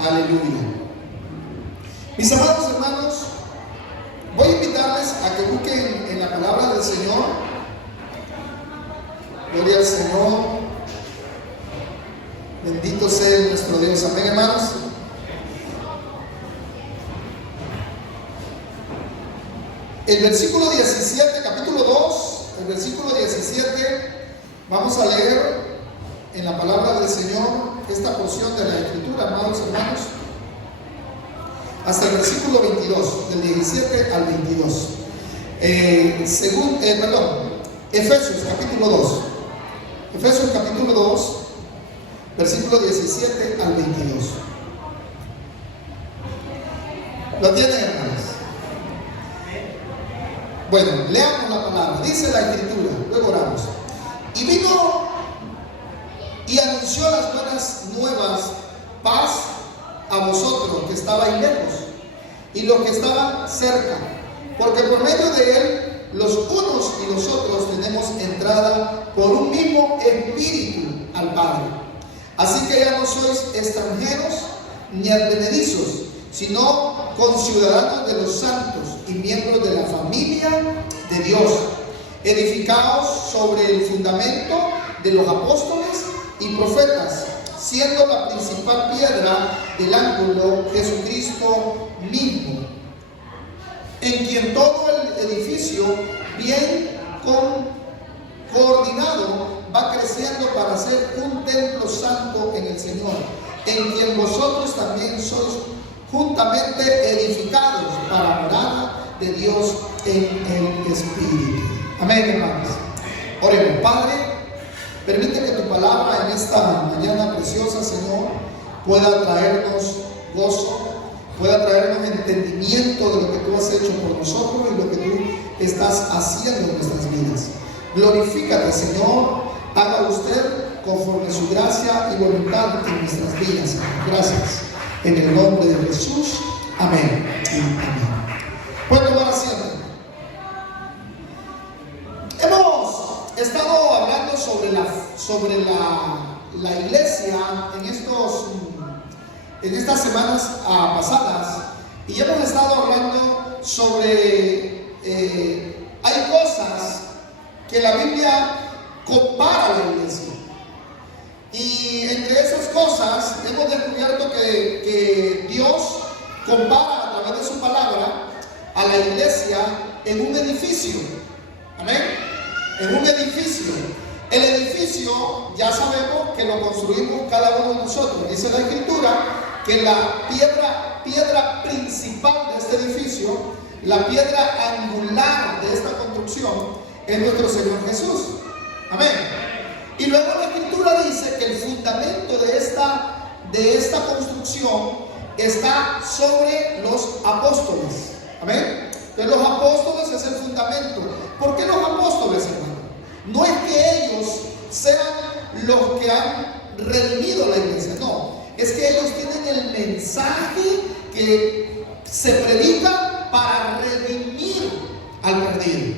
Aleluya. Mis amados hermanos, voy a invitarles a que busquen en la palabra del Señor. Gloria al Señor. Bendito sea nuestro Dios. Amén, hermanos. El versículo 17, capítulo 2, el versículo 17, vamos a leer en la palabra del Señor esta porción de la Escritura, amados hermanos, hasta el versículo 22, del 17 al 22. Efesios capítulo 2. Efesios capítulo 2, versículo 17 al 22. ¿Lo tienen, hermanos? Bueno, leamos la palabra. Dice la Escritura, luego oramos. Y vino y anunció las buenas nuevas, paz a vosotros que estabais lejos y los que estaban cerca, porque por medio de él los unos y los otros tenemos entrada por un mismo espíritu al Padre. Así que ya no sois extranjeros ni advenedizos, sino conciudadanos de los santos y miembros de la familia de Dios, edificados sobre el fundamento de los apóstoles y profetas, siendo la principal piedra del ángulo Jesucristo mismo, en quien todo el edificio, bien coordinado, va creciendo para ser un templo santo en el Señor, en quien vosotros también sois juntamente edificados para morada de Dios en el Espíritu. Amén, hermanos. Oremos. Padre, permite que tu palabra en esta mañana preciosa, Señor, pueda traernos gozo, pueda traernos entendimiento de lo que tú has hecho por nosotros y lo que tú estás haciendo en nuestras vidas. Glorifícate, Señor. Haga usted conforme su gracia y voluntad en nuestras vidas. Gracias. En el nombre de Jesús. Amén. Amén. Pueden tomar asiento. Hemos estado hablando sobre la iglesia en estas semanas pasadas, y hemos estado hablando sobre hay cosas que la Biblia compara a la iglesia. Y entre esas cosas hemos descubierto que Dios compara a través de su palabra a la iglesia en un edificio. Amén. En un edificio. El edificio ya sabemos que lo construimos cada uno de nosotros. Dice la Escritura que la piedra principal de este edificio, la piedra angular de esta construcción, es nuestro Señor Jesús. Amén. Y luego la Escritura dice que el fundamento de esta construcción está sobre los apóstoles. Amén. Entonces los apóstoles es el fundamento. ¿Por qué los apóstoles, hermano? No es que ellos sean los que han redimido la iglesia, no. Es que ellos tienen el mensaje que se predica para redimir al perdido.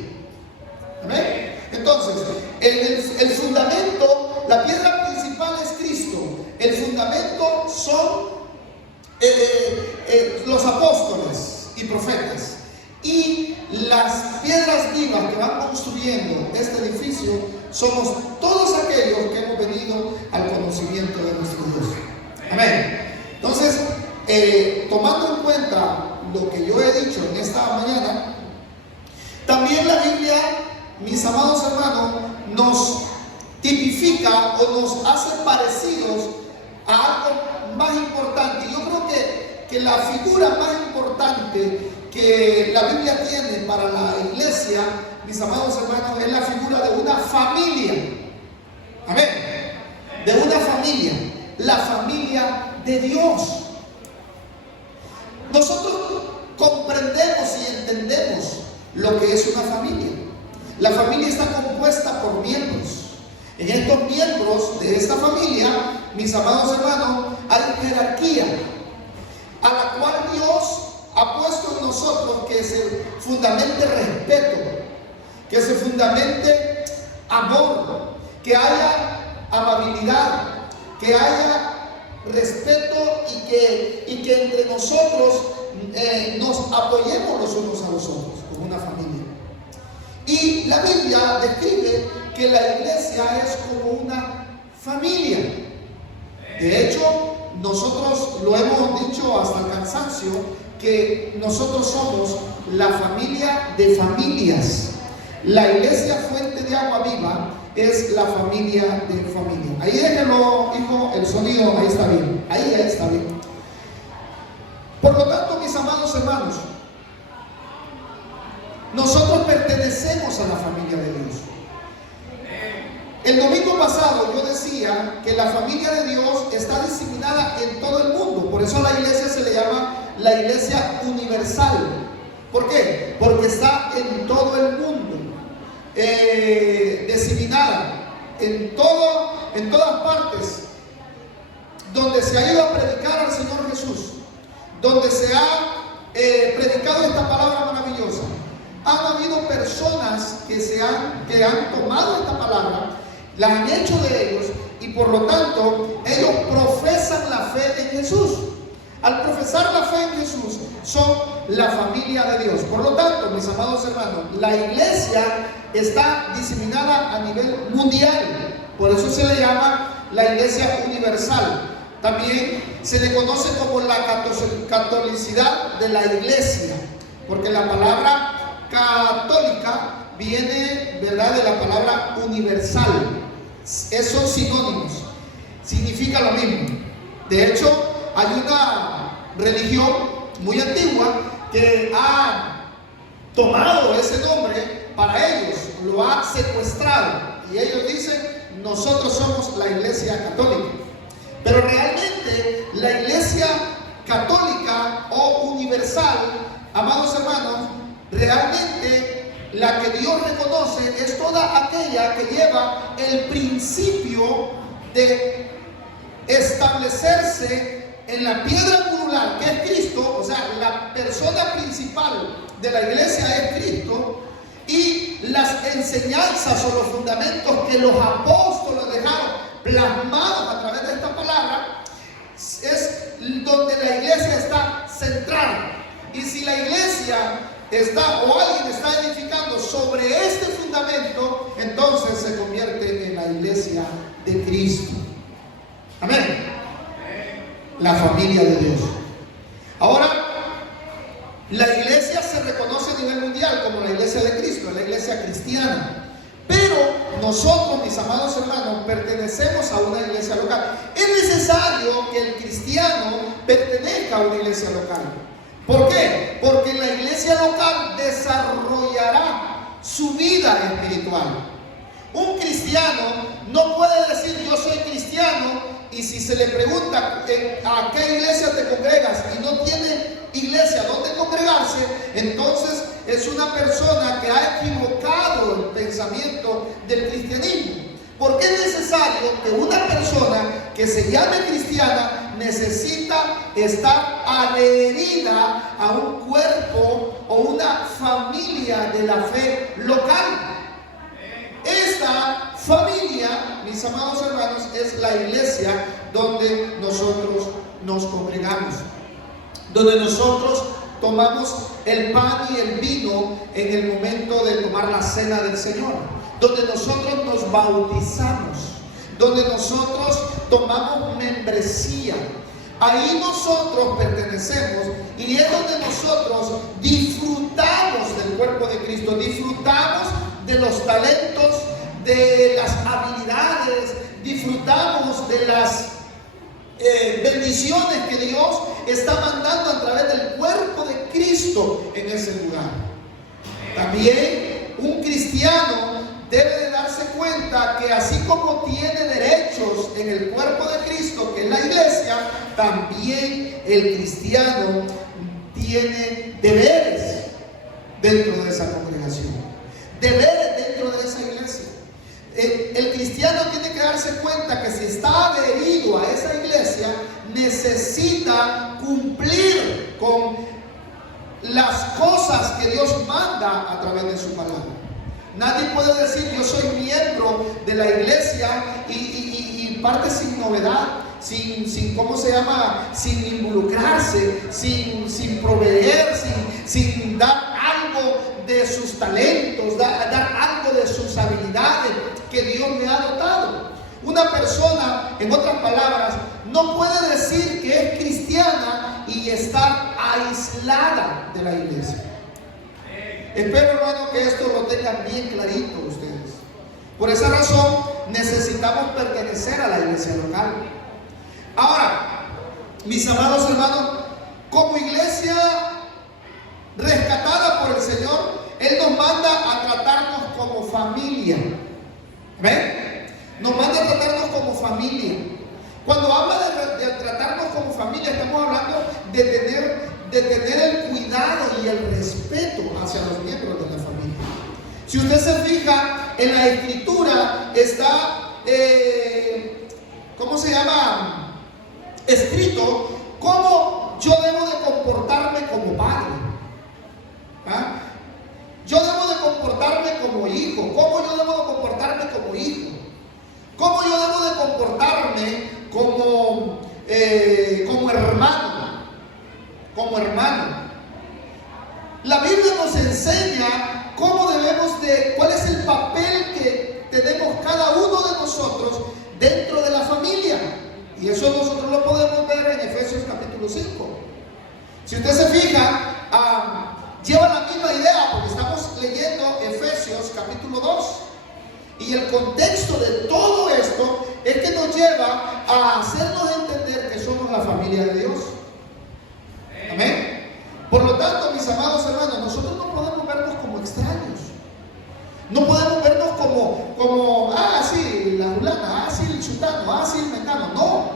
Amén. Entonces, el fundamento, la piedra principal es Cristo. El fundamento son los apóstoles y profetas. Y las piedras vivas que van construyendo este edificio somos todos aquellos que hemos venido al conocimiento de nuestro Dios. Amén. Entonces, tomando en cuenta lo que yo he dicho en esta mañana, también la Biblia, mis amados hermanos, nos tipifica o nos hace parecidos a algo más importante. Yo creo que la figura más importante que la Biblia tiene para la iglesia, mis amados hermanos, es la figura de una familia. Amén. De una familia, la familia de Dios. Nosotros comprendemos y entendemos lo que es una familia. La familia está compuesta por miembros. En estos miembros de esta familia, mis amados hermanos, hay jerarquía a la cual Dios ha puesto en nosotros que se fundamente respeto, que se fundamente amor, que haya amabilidad, que haya respeto y que entre nosotros nos apoyemos los unos a los otros como una familia. Y la Biblia describe que la iglesia es como una familia. De hecho, nosotros lo hemos dicho hasta el cansancio, que nosotros somos la familia de familias. La iglesia Fuente de Agua Viva es la familia de familia. Ahí déjenlo, hijo, el sonido, ahí está bien. Ahí está bien. Por lo tanto, mis amados hermanos, nosotros pertenecemos a la familia de Dios. El domingo pasado yo decía que la familia de Dios está diseminada en todo el mundo. Por eso a la iglesia se le llama la iglesia universal. ¿Por qué? Porque está en todo el mundo, diseminada en todas partes, donde se ha ido a predicar al Señor Jesús, donde se ha predicado esta palabra maravillosa. Han habido personas que han tomado esta palabra, la han hecho de ellos, y por lo tanto ellos profesan la fe en Jesús. Al profesar la fe en Jesús, son la familia de Dios. Por lo tanto, mis amados hermanos, la iglesia está diseminada a nivel mundial. Por eso se le llama la iglesia universal. También se le conoce como la catolicidad de la iglesia, porque la palabra católica viene, ¿verdad?, de la palabra universal. Esos sinónimos significa lo mismo. De hecho, hay una religión muy antigua que ha tomado ese nombre para ellos, lo ha secuestrado, y ellos dicen: nosotros somos la iglesia católica. Pero realmente la iglesia católica o universal, amados hermanos, realmente la que Dios reconoce es toda aquella que lleva el principio de establecerse en la piedra angular, que es Cristo. O sea, la persona principal de la iglesia es Cristo, y las enseñanzas o los fundamentos que los apóstoles dejaron plasmados a través de esta palabra es donde la iglesia está centrada. Y si la iglesia está, o alguien está edificando sobre este fundamento, entonces se convierte en la iglesia de Cristo. Amén. La familia de Dios. Ahora, la iglesia se reconoce a nivel mundial como la iglesia de Cristo, la iglesia cristiana. Pero nosotros, mis amados hermanos, pertenecemos a una iglesia local. Es necesario que el cristiano pertenezca a una iglesia local. ¿Por qué? Porque la iglesia local desarrollará su vida espiritual. Un cristiano no puede decir: yo soy cristiano, y si se le pregunta a qué iglesia te congregas y no tiene iglesia donde congregarse, entonces es una persona que ha equivocado el pensamiento del cristianismo. Porque es necesario que una persona que se llame cristiana necesita estar adherida a un cuerpo o una familia de la fe local. Esta familia, mis amados hermanos, es la iglesia donde nosotros nos congregamos, donde nosotros tomamos el pan y el vino en el momento de tomar la cena del Señor, donde nosotros nos bautizamos, donde nosotros tomamos membresía. Ahí nosotros pertenecemos, y es donde nosotros disfrutamos del cuerpo de Cristo, disfrutamos de los talentos, de las habilidades, disfrutamos de las bendiciones que Dios está mandando a través del cuerpo de Cristo en ese lugar. También un cristiano debe de darse cuenta que así como tiene derechos en el cuerpo de Cristo, que es la iglesia, también el cristiano tiene deberes dentro de esa congregación, deberes dentro de esa iglesia. El cristiano tiene que darse cuenta que si está adherido a esa iglesia, necesita cumplir con las cosas que Dios manda a través de su palabra. Nadie puede decir: yo soy miembro de la iglesia y parte sin novedad, ¿cómo se llama? Sin involucrarse, sin proveer, sin dar algo de sus talentos, dar algo de sus habilidades que Dios me ha dotado. Una persona, en otras palabras, no puede decir que es cristiana y estar aislada de la iglesia. Espero, hermano, que esto lo tengan bien clarito ustedes. Por esa razón necesitamos pertenecer a la iglesia local. Ahora, mis amados hermanos, como iglesia rescatada por el Señor, Él nos manda a tratarnos como familia. ¿Ven? Nos manda a tratarnos como familia. Cuando habla de tratarnos como familia, estamos hablando de tener el cuidado y el respeto hacia los miembros de la familia. Si usted se fija en la escritura, está, ¿cómo se llama? Escrito cómo yo debo de comportarme como padre. ¿Ah? Yo debo de comportarme como hijo. ¿Cómo yo debo de comportarme como hijo? ¿Cómo yo debo de comportarme como hermano? Como hermano. La Biblia nos enseña cuál es el papel que tenemos cada uno de nosotros dentro de la familia. Y eso nosotros lo podemos ver en Efesios capítulo 5. Si usted se fija, lleva la misma idea, porque estamos leyendo Efesios capítulo 2. Y el contexto de todo esto es que nos lleva a hacernos entender que somos la familia de Dios. Amén. Por lo tanto, mis amados hermanos, nosotros no podemos vernos como extraños. No podemos vernos como sí, la fulana, sí, el chutano, sí, el mecano. No.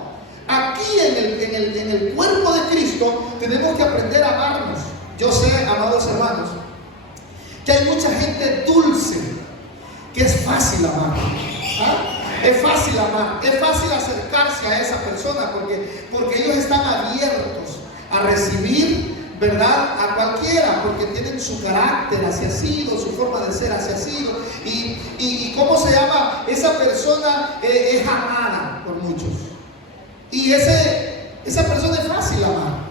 Aquí en el cuerpo de Cristo tenemos que aprender a amarnos. Yo sé, amados hermanos, que hay mucha gente dulce, que es fácil amar. Es fácil amar, es fácil acercarse a esa persona porque ellos están abiertos a recibir, ¿verdad?, a cualquiera, porque tienen su carácter así ha sido, su forma de ser así ha sido, y ¿cómo se llama? Esa persona es amada por muchos, y esa persona es fácil amar.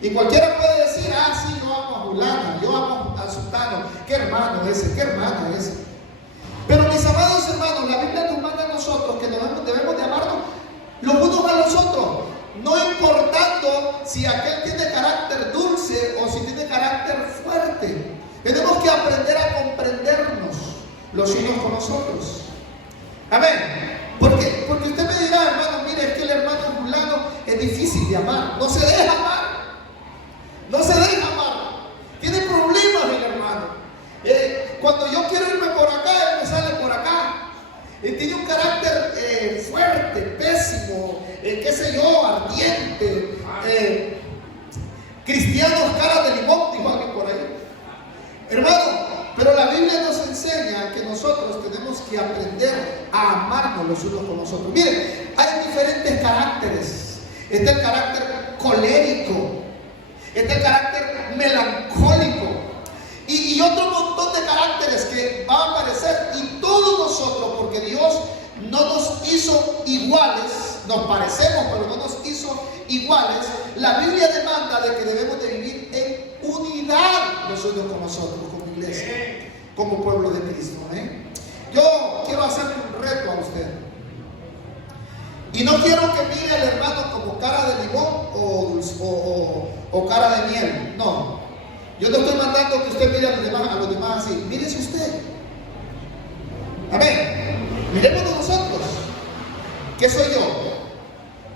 Y cualquiera puede decir, sí, yo amo a fulana, yo amo a sultano, qué hermano ese, qué hermana ese. Pero mis amados hermanos, la Biblia nos manda a nosotros que debemos de amarnos los unos a los otros, no importando si aquel tiene carácter dulce o si tiene carácter fuerte. Tenemos que aprender a comprendernos los unos con los otros. Amén. Porque usted me dirá, hermano, mire, es que el hermano fulano es difícil de amar, no se deja amar. No se deja amar. Tiene problemas el hermano. Cuando yo quiero irme por acá, él me sale por acá. Tiene un carácter fuerte, pésimo, qué sé yo, ardiente. Cristianos caras de limón, dijo alguien por ahí. Hermano, pero la Biblia nos enseña que nosotros tenemos que aprender a amarnos los unos con los otros. Miren, hay diferentes caracteres. Está el carácter colérico, está el carácter melancólico y otro montón de caracteres que van a aparecer. Y todos nosotros, porque Dios no nos hizo iguales, nos parecemos pero no nos hizo iguales, la Biblia demanda de que debemos de vivir en unidad los unos con nosotros, como iglesia, como pueblo de Cristo. Yo quiero hacerle un reto a usted. Y no quiero que mire al hermano como cara de limón o cara de miel. No. Yo no estoy mandando que usted mire a los demás así. Mírese usted. Amén. Miremos nosotros. ¿Qué soy yo?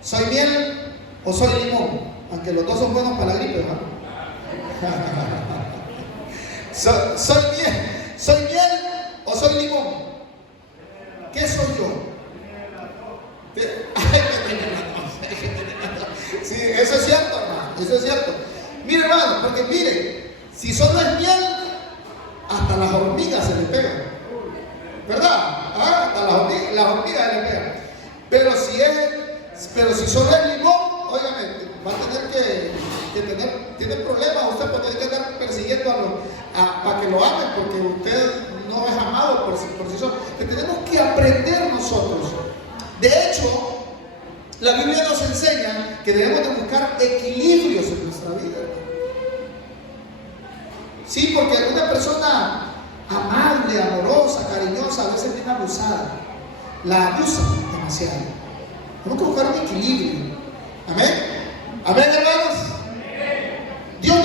¿Soy miel o soy limón? Aunque los dos son buenos para la gripe, ¿verdad? ¿Soy miel o soy limón? ¿Qué soy yo? Sí, eso es cierto, hermano, eso es cierto. Mire, hermano, porque mire, si solo es miel, hasta las hormigas se le pegan, ¿verdad? Hasta las hormigas se le pegan. Pero si solo es limón, óigame, va a tener que tiene problemas usted, porque tiene que estar persiguiendo para que lo amen, porque usted no es amado por sí solo. Que tenemos que aprender nosotros. De hecho, La Biblia nos enseña que debemos de buscar equilibrios en nuestra vida, hermano. Sí, porque una persona amable, amorosa, cariñosa, a veces bien abusada, la abusan demasiado. Tenemos que buscar un equilibrio. Amén. Amén, hermanos. Dios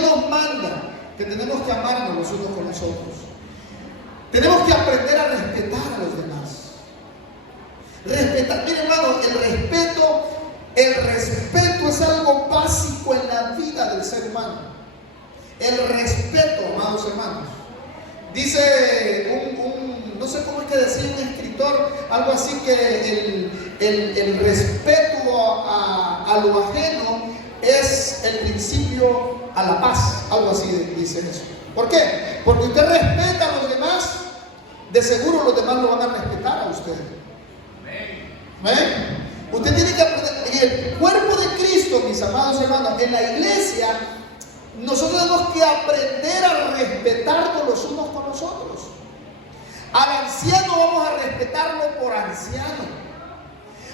nos manda que tenemos que amarnos los unos con los otros. Tenemos que aprender a respetar a los demás. Respetar, mire, hermano, el respeto es algo básico en la vida del ser humano. El respeto, amados hermanos. Dice no sé cómo es que decía un escritor, algo así, que el respeto a lo ajeno es el principio a la paz, algo así dice eso. ¿Por qué? Porque usted respeta a los demás, de seguro los demás lo van a respetar a usted. ¿Amén? Usted tiene que aprender. En el cuerpo de Cristo, mis amados hermanos, en la iglesia, nosotros tenemos que aprender a respetarnos los unos con los otros. Al anciano vamos a respetarlo por anciano.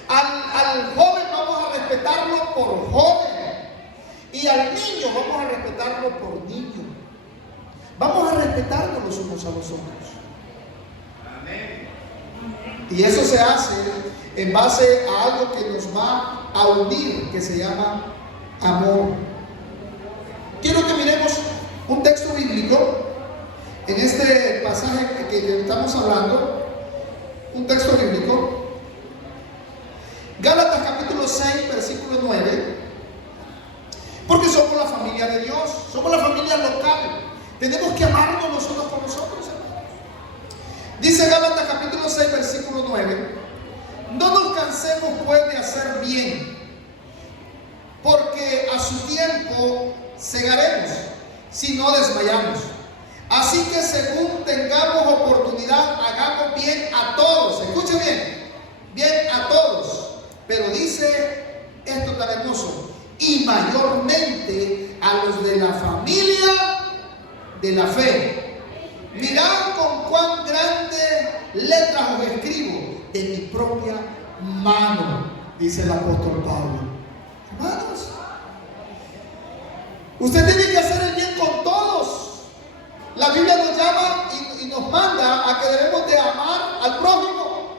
Al joven vamos a respetarlo por joven. Y al niño vamos a respetarlo por niño. Vamos a respetarnos los unos a los otros. Amén. Y eso se hace en base a algo que nos va a unir, que se llama amor. Quiero que miremos un texto bíblico en este pasaje que estamos hablando. Un texto bíblico. Gálatas capítulo 6, versículo 9. Porque somos la familia de Dios, somos la familia local. Tenemos que amarnos los unos con los otros, hermanos. Dice Gálatas capítulo 6, versículo 9. No nos cansemos pues de hacer bien, porque a su tiempo segaremos, si no desmayamos. Así que según tengamos oportunidad, hagamos bien a todos. Escuchen bien a todos. Pero dice esto tan hermoso: y mayormente a los de la familia de la fe. Mirad con cuán grande letras os escribo de mi propia mano, dice el apóstol Pablo. Hermanos, usted tiene que hacer el bien con todos. La Biblia nos llama y nos manda a que debemos de amar al prójimo,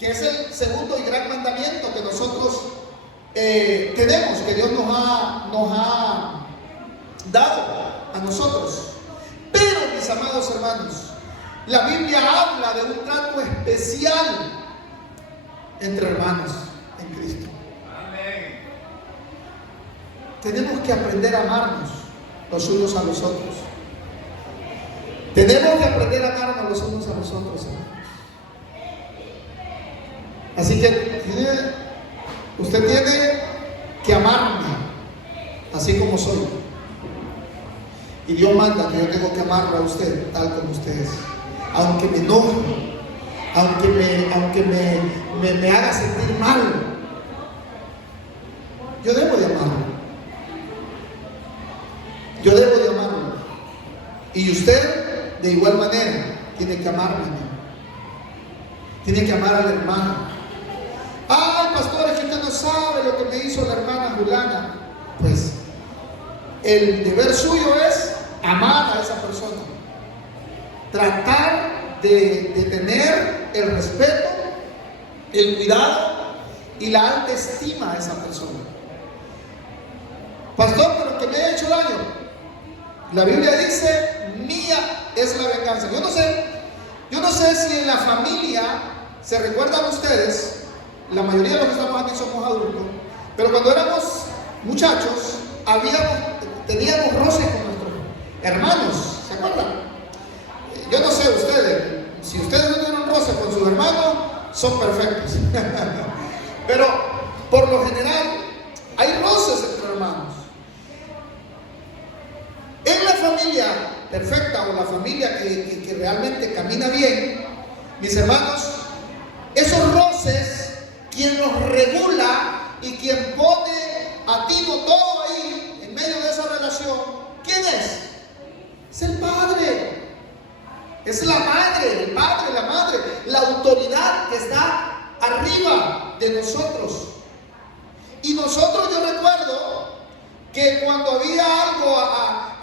que es el segundo y gran mandamiento que nosotros tenemos, que Dios nos ha dado a nosotros. Pero, mis amados hermanos, la Biblia habla de un trato especial entre hermanos en Cristo. Amén. Tenemos que aprender a amarnos los unos a los otros. Tenemos que aprender a amarnos los unos a los otros, hermanos. Así que usted tiene que amarme así como soy. Y Dios manda que yo tengo que amarlo a usted tal como usted es. Aunque me enoje, aunque me haga sentir mal, yo debo de amarlo. Yo debo de amarlo. Y usted, de igual manera, tiene que amarme. Tiene que amar al hermano. Ay, pastor, es que usted no sabe lo que me hizo la hermana Juliana. Pues el deber suyo es amar a esa persona, tratar de tener el respeto, el cuidado y la alta estima a esa persona. Pastor, pero que me ha hecho daño, la Biblia dice: mía es la venganza. Yo no sé si en la familia se recuerdan ustedes. La mayoría de los que estamos aquí somos adultos, pero cuando éramos muchachos teníamos roces con nuestros hermanos, ¿se acuerdan? Yo no sé ustedes, si ustedes no tienen roces con sus hermanos, son perfectos. Pero por lo general hay roces entre hermanos. En la familia perfecta, o la familia que realmente camina bien, mis hermanos, esos roces, quien los regula y quien pone a tiro todo ahí en medio de esa relación, ¿quién es? Es el padre, es la madre, el padre, la madre, la autoridad que está arriba de nosotros. Y nosotros, yo recuerdo que cuando había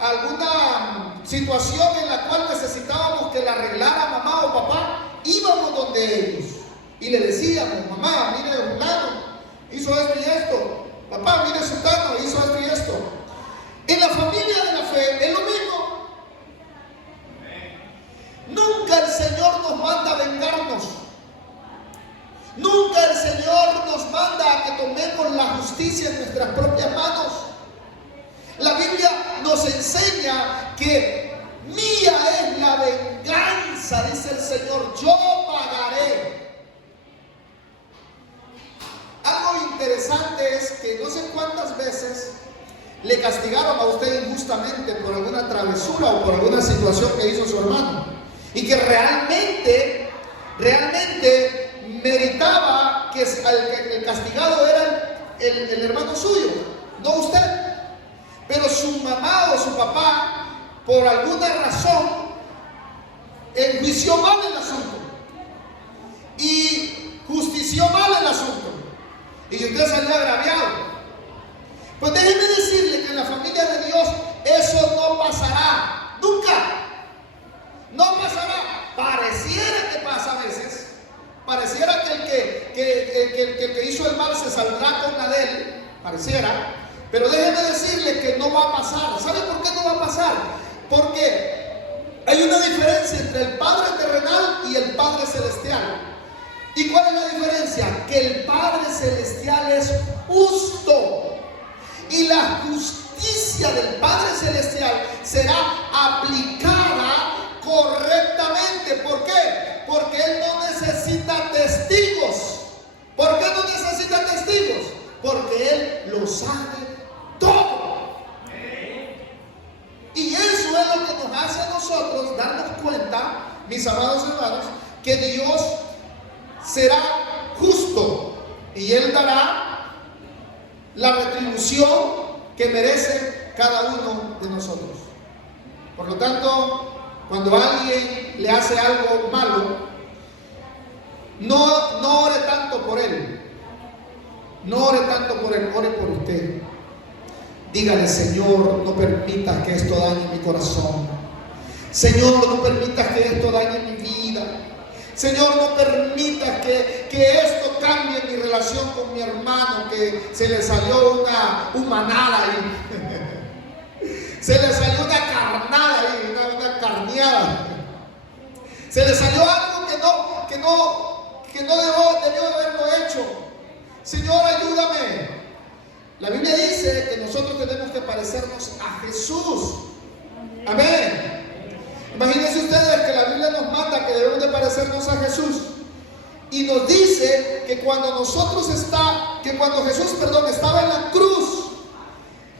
alguna situación en la cual necesitábamos que la arreglara mamá o papá, íbamos donde ellos y le decíamos: mamá, mire, fulano hizo esto y esto, papá, mire, sultano hizo esto y esto. En la familia de la fe es lo mismo. Nunca el Señor nos manda a vengarnos. Nunca el Señor nos manda a que tomemos la justicia en nuestras propias manos. La Biblia nos enseña que mía es la venganza, dice el Señor, yo pagaré. Algo interesante es que no sé cuántas veces le castigaron a usted injustamente por alguna travesura o por alguna situación que hizo su hermano, y que realmente meritaba que el castigado era el hermano suyo, no usted. Pero su mamá o su papá, por alguna razón, enjuició mal el asunto y justició mal el asunto, y usted salió agraviado. Pues déjeme decirle que en la familia de Dios eso no pasará, nunca. No pasará. Pareciera que pasa a veces. Pareciera que el que hizo el mal se saldrá con la de él. Pareciera. Pero déjeme decirle que no va a pasar. ¿Sabe por qué no va a pasar? Porque hay una diferencia entre el Padre terrenal y el Padre celestial. ¿Y cuál es la diferencia? Que el Padre celestial es justo. Y la justicia del Padre celestial será aplicada correctamente. ¿Por qué? Porque Él no necesita testigos. ¿Por qué no necesita testigos? Porque Él lo sabe todo. Y eso es lo que nos hace a nosotros darnos cuenta, mis amados hermanos, que Dios será justo y Él dará la retribución que merece cada uno de nosotros. Por lo tanto, cuando alguien le hace algo malo, no ore tanto por él. No ore tanto por él, ore por usted. Dígale: Señor, no permitas que esto dañe mi corazón. Señor, no permitas que esto dañe mi vida. Señor, no permitas que esto cambie mi relación con mi hermano, que se le salió una humanada ahí. Se le salió una carnada ahí, una carneada. Se le salió algo que no debió haberlo hecho. Señor, ayúdame. La Biblia dice que nosotros tenemos que parecernos a Jesús. Amén. Imagínense ustedes que la Biblia nos manda que debemos de parecernos a Jesús. Y nos dice que cuando Jesús estaba en la cruz,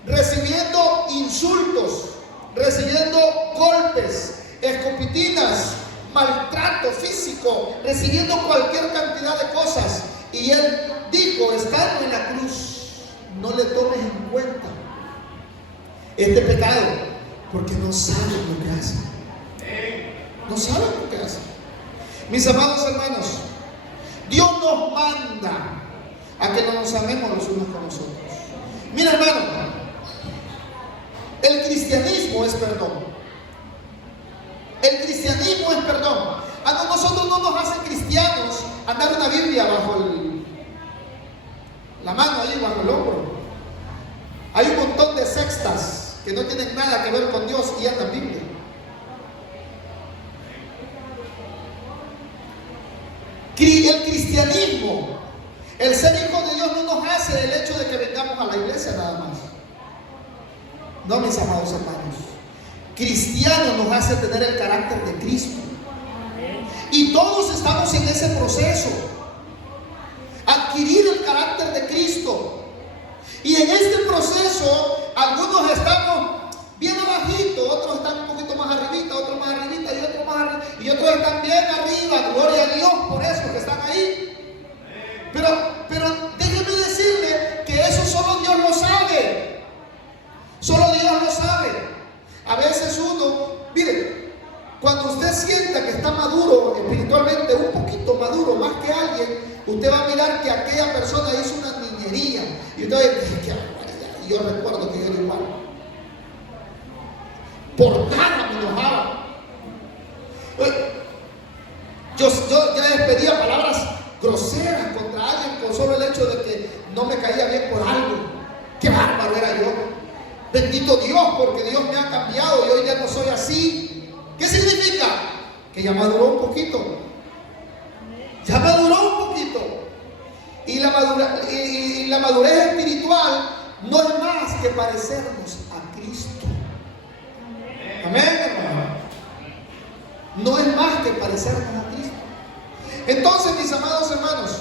recibiendo insultos, recibiendo golpes, escopetinas, maltrato físico, recibiendo cualquier cantidad de cosas, y Él dijo, estando en la cruz: no le tomes en cuenta este pecado, porque no sabes lo que hace. No saben lo que hacen. Mis amados hermanos, Dios nos manda a que nos amemos los unos con los otros. Mira, hermano, el cristianismo es perdón. El cristianismo es perdón. A nosotros no nos hace cristianos andar una Biblia bajo la mano, ahí bajo el hombro. Hay un montón de sextas que no tienen nada que ver con Dios y andan Biblia. El cristianismo, el ser hijo de Dios, no nos hace el hecho de que vengamos a la iglesia nada más. No, mis amados hermanos. Cristiano nos hace tener el carácter de Cristo. Y todos estamos en ese proceso. Adquirir el carácter de Cristo. Y en este proceso, algunos estamos bien abajito, otros están un poquito más arribita, otros más arribita y otros más arriba, y otros están bien arriba. Gloria a Dios por eso que están ahí. Pero déjeme decirle que eso solo Dios lo sabe. Solo Dios lo sabe. A veces uno, mire, cuando usted sienta que está maduro espiritualmente, un poquito maduro más que alguien, aquella persona hizo una niñería. Y entonces, qué barbaridad. Y yo recuerdo que yo era igual. Por nada me enojaba. Yo despedía palabras groseras contra alguien por solo el hecho de que no me caía bien por algo. Qué bárbaro era yo. Bendito Dios, porque Dios me ha cambiado y hoy ya no soy así. ¿Qué significa? Que ya maduró un poquito. Ya maduró un poquito. Y la madurez espiritual no es más que parecernos a Cristo. Amén, hermano. No es más que parecernos a Cristo. Entonces, mis amados hermanos,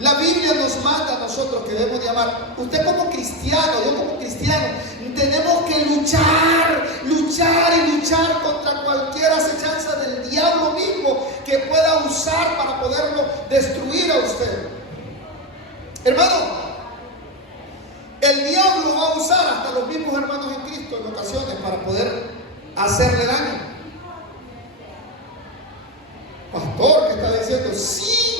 la Biblia nos manda a nosotros que debemos de amar. Usted como cristiano, yo como cristiano, tenemos que luchar contra cualquier acechanza del diablo mismo que pueda usar para poderlo destruir a usted. Hermano, el diablo va a usar hasta los mismos hermanos en Cristo en ocasiones para poder hacerle daño. Pastor, ¿qué está diciendo? Sí.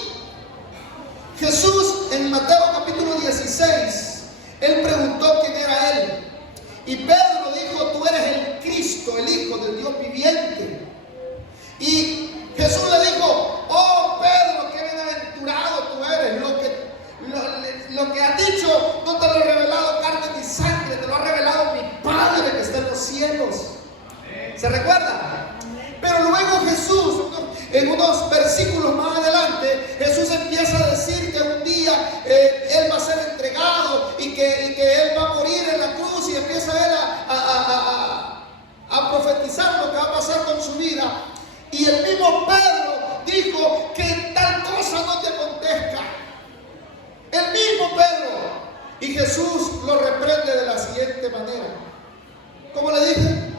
Jesús en Mateo capítulo 16, él preguntó quién era él. Y Pedro dijo, tú eres el Cristo, el Hijo del Dios viviente. Y Jesús le dijo, oh Pedro, qué bienaventurado tú eres. Lo que has dicho no te lo ha revelado carne ni sangre, te lo ha revelado mi Padre que está en los cielos. ¿Se recuerda? Pero luego Jesús, en unos versículos más adelante, Jesús empieza a decir que un día Él va a ser entregado y que Él va a morir en la cruz, y empieza Él a profetizar lo que va a pasar con su vida. Y el mismo Pedro dijo que tal cosa no te acontezca. El mismo Pedro. Y Jesús lo reprende de la siguiente manera. ¿Cómo le dije?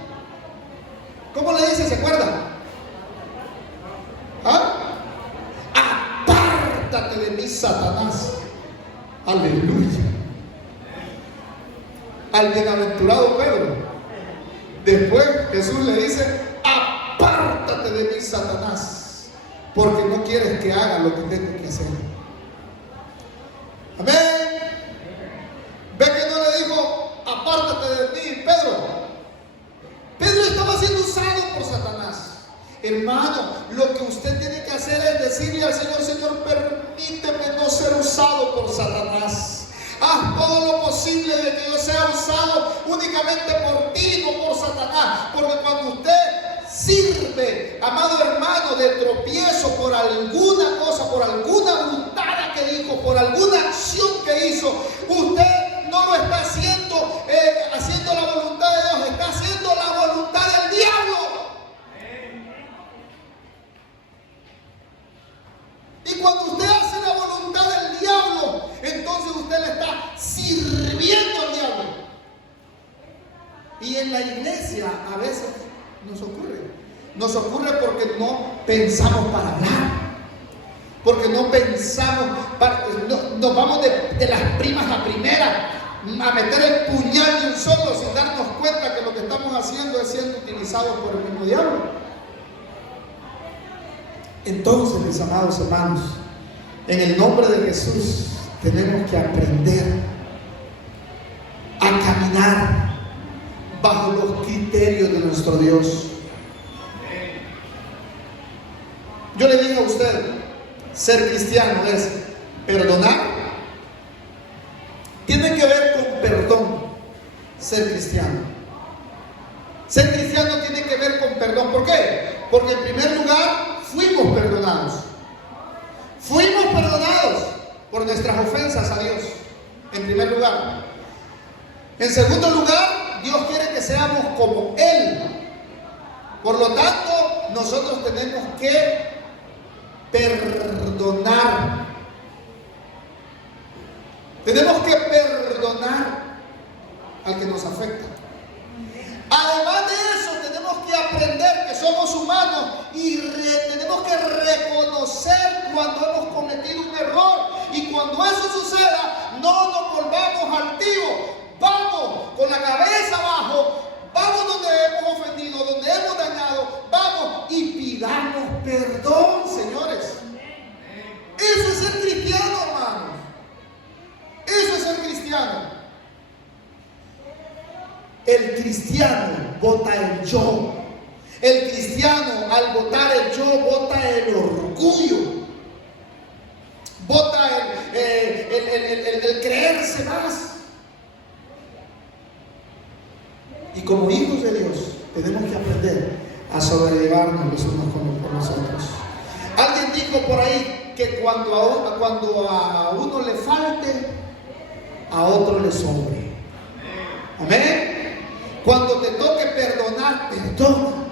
¿Cómo le dice? ¿Se acuerda? ¿Ah? Apártate de mí, Satanás. Aleluya. Al bienaventurado Pedro. Después Jesús le dice, apártate de mí, Satanás, porque no quieres que haga lo que tengo que hacer. Amén. ¿Ve que no le dijo, apártate de mí, Pedro? Pedro estaba siendo usado por Satanás. Hermano, lo que usted tiene que hacer es decirle al Señor, Señor, permíteme no ser usado por Satanás. Haz todo lo posible de que yo sea usado únicamente por ti, no por Satanás. Porque cuando usted sirve, amado hermano, de tropiezo por alguna cosa, por alguna brutada que dijo, por alguna acción que hizo, usted no lo está haciendo la voluntad de Dios, está haciendo la voluntad del diablo. Y cuando usted hace la voluntad del diablo, entonces usted le está sirviendo al diablo. Y en la iglesia a veces nos ocurre porque no pensamos para hablar, porque no pensamos, nos vamos de las primas a primera a meter el puñal de un solo sin darnos cuenta que lo que estamos haciendo es siendo utilizado por el mismo diablo. Entonces, mis amados hermanos, en el nombre de Jesús tenemos que aprender a caminar bajo los criterios de nuestro Dios. Yo le digo a usted, ser cristiano es perdonar. Tiene que ver con perdón, ser cristiano. Ser cristiano tiene que ver con perdón. ¿Por qué? Porque en primer lugar fuimos perdonados. Fuimos perdonados por nuestras ofensas a Dios, en primer lugar. En segundo lugar, Dios quiere que seamos como Él. Por lo tanto, nosotros tenemos que perdonar. Tenemos que perdonar al que nos afecta. Además de eso, tenemos que aprender que somos humanos y tenemos que reconocer cuando hemos cometido un error. Y cuando eso suceda, no nos volvamos altivos. Vamos con la cabeza abajo, vamos donde hemos ofendido, donde hemos dañado, vamos y pidamos perdón, señores. Eso es ser cristiano, hermano. cristiano? El cristiano bota el yo. El cristiano, al botar el yo, bota el orgullo, bota el creerse más. Y como hijos de Dios tenemos que aprender a sobrellevarnos los unos con los otros. Alguien dijo por ahí que cuando a uno le falte, a otro le sobre. Amén. Cuando te toque perdonar, perdona.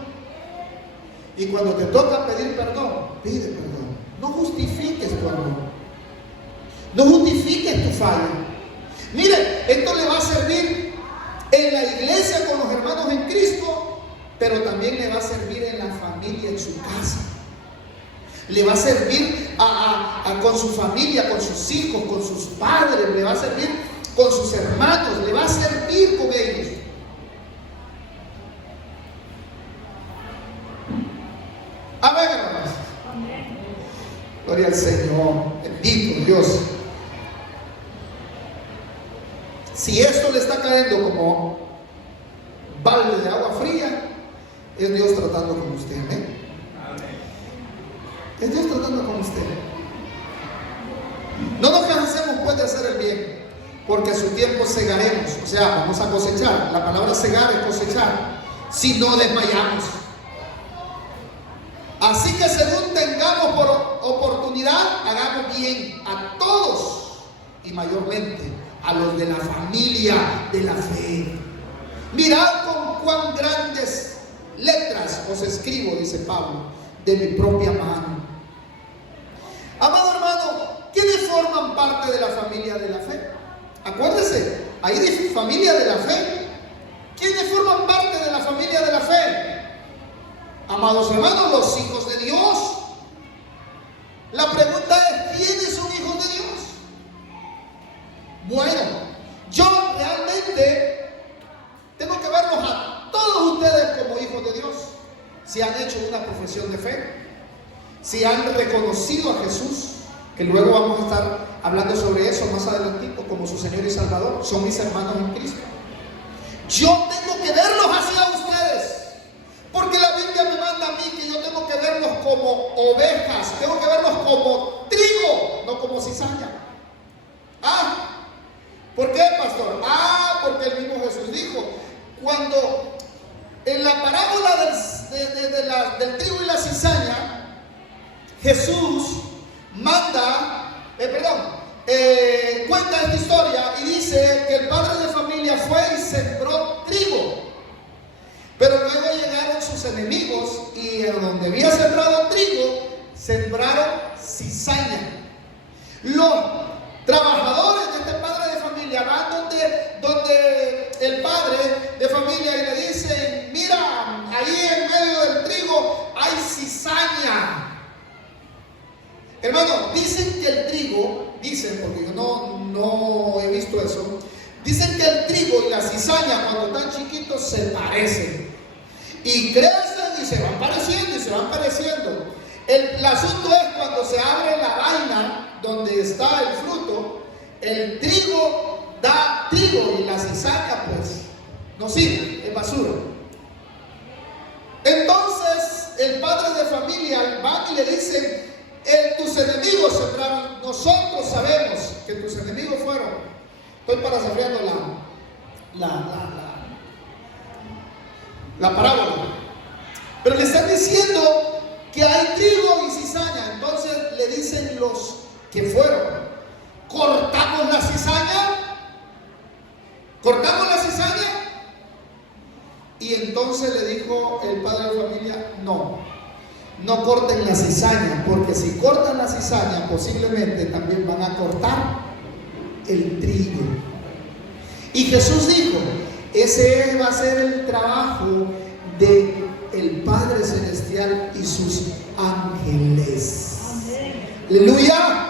Y cuando te toca pedir perdón, pide perdón. No justifiques tu error. No justifiques tu falla. Mire, esto le va a servir en la iglesia con los hermanos en Cristo, pero también le va a servir en la familia, en su casa. Le va a servir con su familia, con sus hijos, con sus padres. Le va a servir con sus hermanos. Le va a servir con ellos. Amén, hermanos. Gloria al Señor. Bendito Dios. Si esto le está cayendo como balde de agua fría, es Dios tratando con usted. ¿eh? Es Dios tratando con usted. No nos cansemos pues de hacer el bien, porque a su tiempo segaremos. O sea, vamos a cosechar. La palabra segar es cosechar. Si no desmayamos. Así que según tengamos por oportunidad, hagamos bien a todos y mayormente a los de la familia de la fe. Mirad con cuán grandes letras os escribo, dice Pablo, de mi propia mano. Amado hermano, ¿quiénes forman parte de la familia de la fe? Acuérdese, ahí dice familia de la fe. ¿Quiénes forman parte de la familia de la fe? Amados hermanos, los hijos de Dios. La pregunta es, ¿quiénes son hijos de Dios? Bueno, yo realmente tengo que verlos a todos ustedes como hijos de Dios. Si han hecho una profesión de fe, si han reconocido a Jesús, que luego vamos a estar hablando sobre eso más adelantito, como su Señor y Salvador, son mis hermanos en Cristo. Yo tengo que verlos así a ustedes. Porque la Biblia me manda a mí que yo tengo que verlos como ovejas, tengo que verlos como trigo, no como cizaña. ¿Por qué, pastor? Porque el mismo Jesús dijo, cuando en la parábola del trigo y la cizaña, Jesús cuenta esta historia y dice que el padre de familia fue y sembró trigo. Pero luego llegaron sus enemigos y en donde había sembrado trigo, sembraron cizaña. Los trabajadores de este padre de familia van donde el padre de familia y le dicen, mira, ahí en medio del trigo hay cizaña. Hermano, dicen que el trigo, porque yo no he visto eso, dicen que el trigo y la cizaña cuando están chiquitos se parecen. Y crecen y se van pareciendo y se van pareciendo. El asunto es cuando se abre la vaina donde está el fruto, el trigo da trigo y la cizaña pues no sirve, es basura. Entonces el padre de familia va y le dice, tus enemigos sembraron. Nosotros sabemos que tus enemigos fueron. Estoy parafraseando la parábola. Pero le están diciendo que hay trigo y cizaña. Entonces le dicen los que fueron, ¿cortamos la cizaña? ¿Cortamos la cizaña? Y entonces le dijo el padre de familia, no corten la cizaña, porque si cortan la cizaña posiblemente también van a cortar el trigo. Y Jesús dijo, ese va a ser el trabajo de el Padre Celestial y sus ángeles. Aleluya.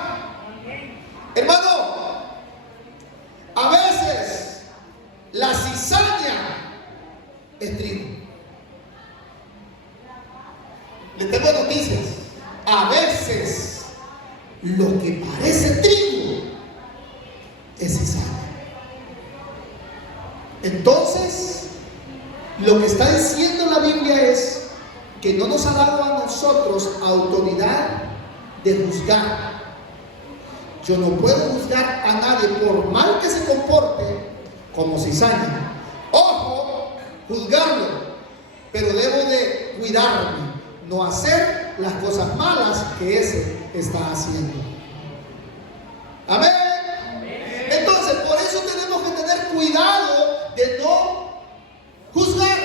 Hermano, a veces la cizaña es trigo. Le tengo noticias. A veces lo que parece trigo es cizaña. Entonces, lo que está diciendo la Biblia es que no nos ha dado a nosotros autoridad de juzgar. Yo no puedo juzgar a nadie por mal que se comporte como cizaña. Ojo, juzgarlo, pero debo de cuidarme, no hacer las cosas malas que ese está haciendo. Amén. Entonces, por eso tenemos que tener cuidado de no juzgar,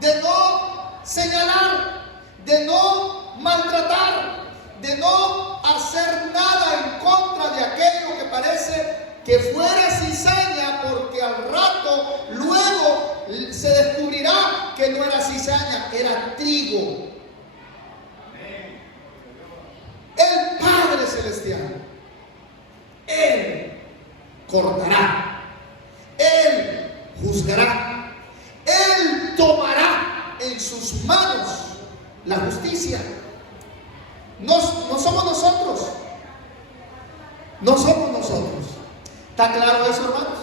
de no señalar, de no maltratar, de no hacer nada en contra de aquello que parece que fuera cizaña, porque al rato luego se descubrirá que no era cizaña, era trigo. El Padre Celestial, Él cortará, Él juzgará, Él tomará en sus manos la justicia. No somos nosotros. No somos nosotros. ¿Está claro eso, hermanos?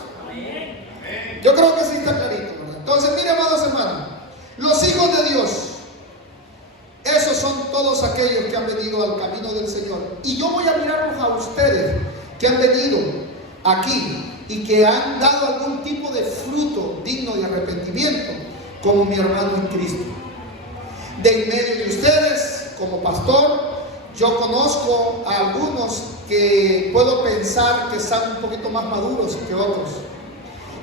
Yo creo que sí está clarito, ¿verdad? Entonces, mire, amados hermanos, los hijos de Dios, esos son todos aquellos que han venido al camino del Señor. Y yo voy a mirarlos a ustedes que han venido aquí y que han dado algún tipo de fruto digno de arrepentimiento, como mi hermano en Cristo. De en medio de ustedes, como pastor, yo conozco a algunos que puedo pensar que están un poquito más maduros que otros.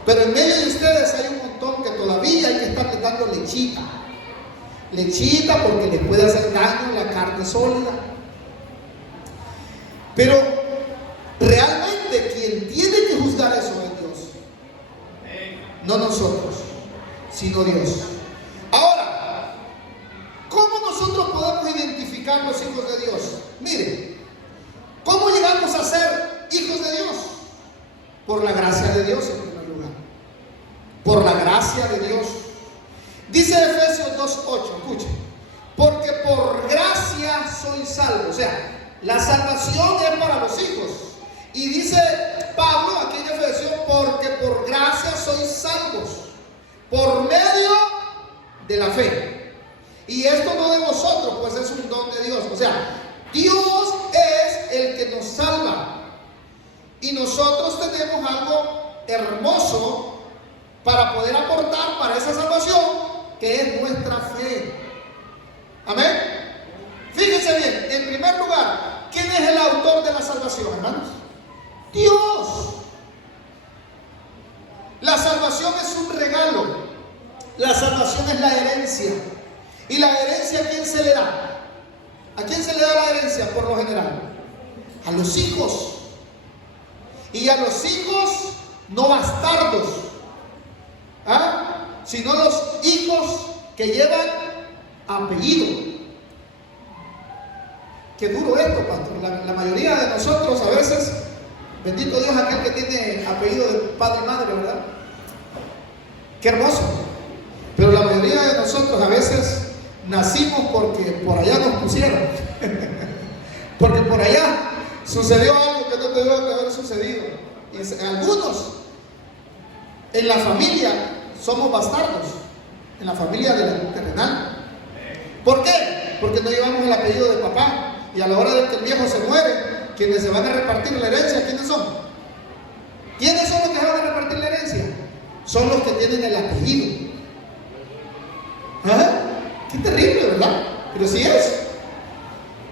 Pero en medio de ustedes hay un montón que todavía hay que estarle dando lechita. Lechita porque les puede hacer daño la carne sólida. Pero realmente quien tiene que juzgar eso es Dios. No nosotros, sino Dios. Ahora, ¿cómo nosotros podemos identificar los hijos de Dios? Mire, ¿cómo llegamos a ser hijos de Dios? Por la gracia de Dios en primer lugar. Por la gracia de Dios. Dice Efesios 2:8, escuche, porque por gracia soy salvo. O sea, la salvación es para los hijos. Y dice Pablo aquí en Efesios, porque por gracia sois salvos, por medio de la fe. Y esto no de vosotros, pues es un don de Dios. O sea, Dios es el que nos salva. Y nosotros tenemos algo hermoso para poder aportar para esa salvación, que es nuestra fe. Amén. Fíjense bien, en primer lugar, ¿quién es el autor de la salvación, hermanos? Dios. La salvación es un regalo. La salvación es la herencia. ¿Y la herencia a quién se le da? ¿A quién se le da la herencia por lo general? A los hijos. Y a los hijos no bastardos, sino los hijos que llevan apellido. Qué duro esto, pastor. La mayoría de nosotros a veces, bendito Dios, aquel que tiene apellido de padre y madre, ¿verdad? Qué hermoso. Pero la mayoría de nosotros a veces nacimos porque por allá nos pusieron. Porque por allá sucedió algo que no debió de haber sucedido. Y algunos en la familia somos bastardos, en la familia terrenal. ¿Por qué? Porque no llevamos el apellido de papá. Y a la hora de que el viejo se muere, quienes se van a repartir la herencia, ¿quiénes son? ¿Quiénes son los que se van a repartir la herencia? Son los que tienen el apellido. Qué terrible, ¿verdad? Pero sí es.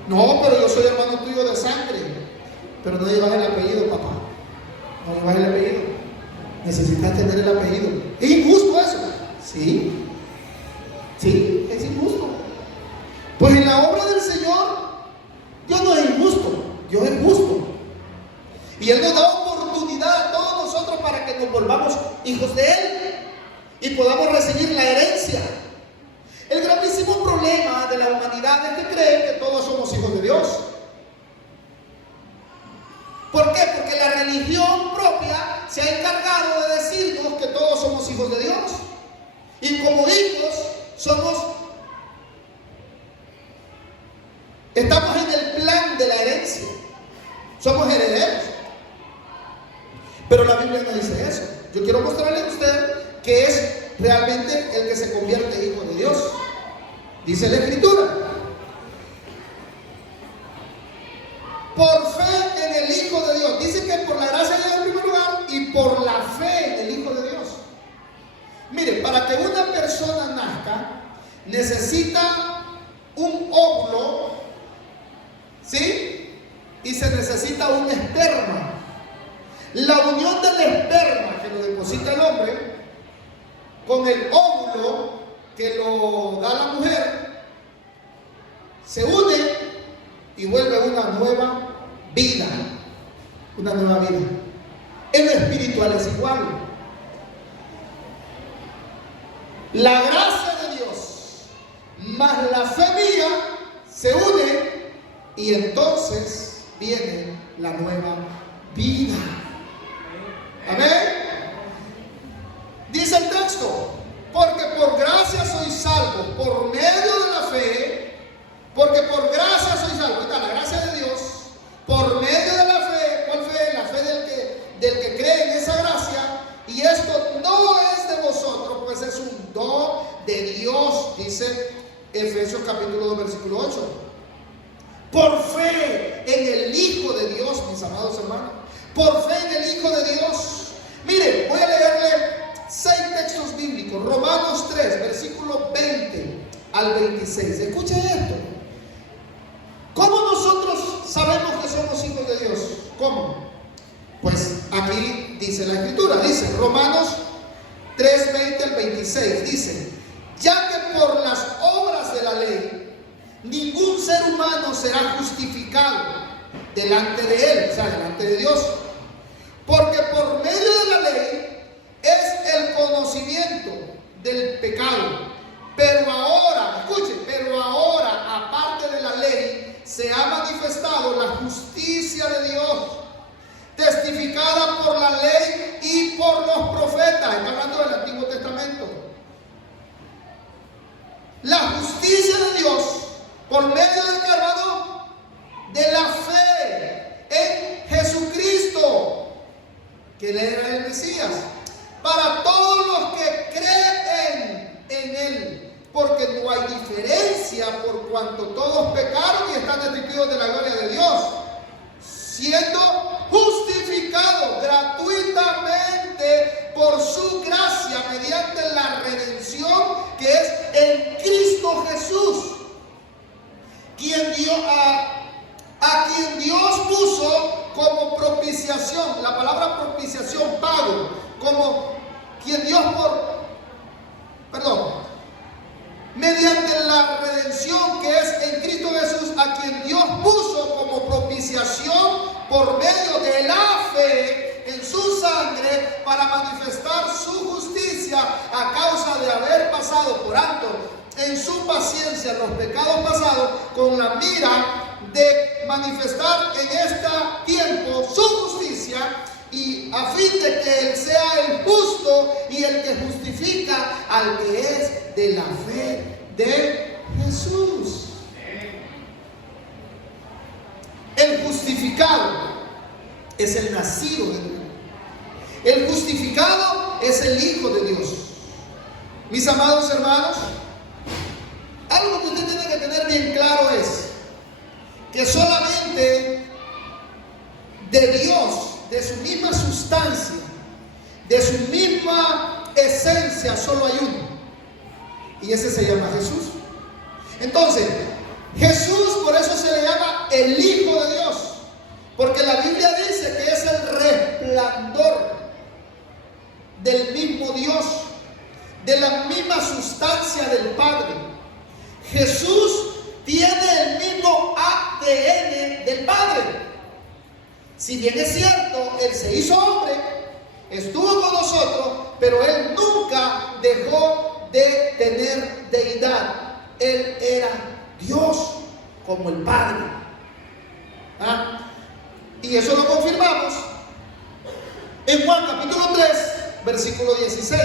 No, pero yo soy hermano tuyo de sangre. Pero no llevas el apellido, papá. No llevas el apellido. Necesitas tener el apellido. ¿Es injusto eso? Sí. Sí, es injusto. Pues en la obra del Señor, Dios no es injusto. Dios es justo. Y Él nos da oportunidad a todos nosotros para que nos volvamos hijos de Él y podamos recibir la herencia. El gravísimo problema de la humanidad es que creen que todos somos hijos de Dios. ¿Por qué? Porque la religión propia se ha encargado de decirnos que todos somos hijos de Dios. Y como hijos estamos en el plan de la herencia. Somos herederos. Pero la Biblia Biblia no dice eso. Yo quiero mostrarle a usted que es realmente el que se convierte en hijo de Dios. Dice la Escritura: por fe en el Hijo de Dios. Dice que por la gracia llega en primer lugar y por la fe en el Hijo de Dios. Mire, para que una persona nazca necesita un óvulo, ¿sí? Y se necesita un esperma. La unión del esperma que lo deposita el hombre con el óvulo que lo da la mujer se une y vuelve una nueva vida. Una nueva vida. En lo espiritual es igual. La gracia de Dios más la fe mía se une y entonces viene la nueva vida. Amén. Dice el texto: porque por gracia soy salvo por medio de la fe. Porque por gracia soy salvo. Está la gracia de Dios por medio de la fe. ¿Cuál fe? La fe del que cree en esa gracia. Y esto no es de vosotros, pues es un don de Dios, dice Efesios capítulo 2 versículo 8. Por fe en el Hijo de Dios, mis amados hermanos. Por fe en el Hijo de Dios. Mire, voy a leerle 6 textos bíblicos. Romanos 3, versículo 20 al 26. Escuche esto. ¿Cómo nosotros sabemos que somos hijos de Dios? ¿Cómo? Pues aquí dice la Escritura, dice Romanos 3, 20 al 26, dice: ya que por las obras de la ley ningún ser humano será justificado delante de él, o sea, delante de Dios, porque por medio de la ley es el conocimiento del pecado. Pero ahora, escuchen, pero ahora, aparte de la ley, se ha manifestado la justicia de Dios, testificada por la ley y por los profetas. Está hablando del Antiguo Testamento. La justicia de Dios por medio del hermano de la fe en Jesucristo, que él era el Mesías, para todos los que creen en él, porque no hay diferencia, por cuanto todos pecaron y están destituidos de la gloria de Dios, siendo justificados gratuitamente por su gracia mediante la redención que es en Cristo Jesús, a quien Dios puso como propiciación. La palabra propiciación, pago, como quien Dios mediante la redención que es en Cristo Jesús, a quien Dios puso como propiciación por medio de la fe en su sangre, para manifestar su justicia a causa de haber pasado por alto en su paciencia los pecados pasados, con la mira de manifestar en este tiempo su justicia, y a fin de que Él sea el justo y el que justifica al que es de la fe de Jesús. El justificado es el nacido de Dios. El justificado es el Hijo de Dios. Mis amados hermanos, algo que usted tiene que tener bien claro es que solamente de Dios, de su misma sustancia, de su misma esencia, solo hay uno, y ese se llama Jesús. Entonces, Jesús, por eso se le llama el Hijo de Dios, porque la Biblia dice que es el resplandor del mismo Dios, de la misma sustancia del Padre. Jesús tiene el mismo ADN del Padre. Si bien es cierto, Él se hizo hombre, estuvo con nosotros, pero Él nunca dejó de tener deidad. Él era Dios como el Padre. Y eso lo confirmamos en Juan capítulo 3, versículo 16,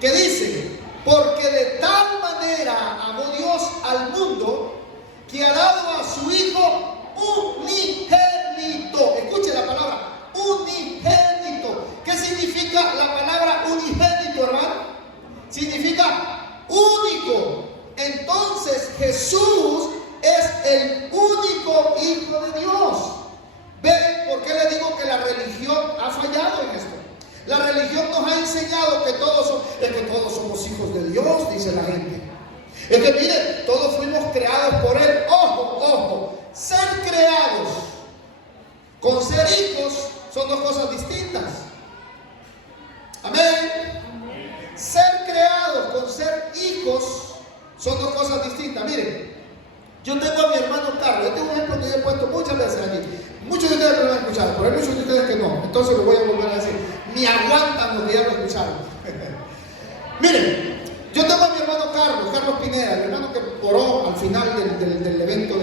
que dice: porque de tal manera amó Dios al mundo, que ha dado a su Hijo unigénito. Escuche la palabra unigénito. ¿Qué significa la palabra unigénito, hermano? Significa único. Entonces Jesús es el único Hijo de Dios. ¿Ven por qué le digo que la religión ha fallado en esto? La religión nos ha enseñado que todos somos hijos de Dios, dice la gente. Es que miren, todos fuimos creados por Él. Ojo, ojo, ser creados con ser hijos son dos cosas distintas. Amén. Ser creados con ser hijos son dos cosas distintas. Miren, yo tengo a mi hermano Carlos. Este es un ejemplo que yo he puesto muchas veces aquí. Muchos de ustedes me lo han escuchado, pero hay muchos de ustedes que no. Entonces lo voy a volver a decir. Ni aguantan los que ya lo escucharon. Miren, yo tengo a mi hermano Carlos Pineda, mi hermano que oró al final del evento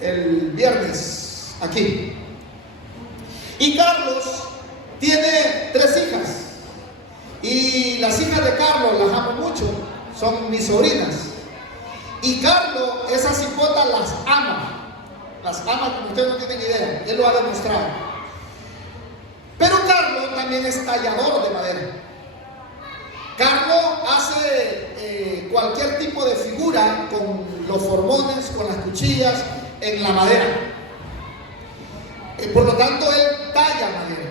el viernes aquí. Y Carlos tiene 3 hijas. Y las hijas de Carlos las amo mucho, son mis sobrinas. Y Carlos, esas cipotas las ama como ustedes no tienen idea, él lo ha demostrado. Pero Carlos también es tallador de madera. Carlos hace cualquier tipo de figura con los formones, con las cuchillas, en la madera. Por lo tanto, él talla madera.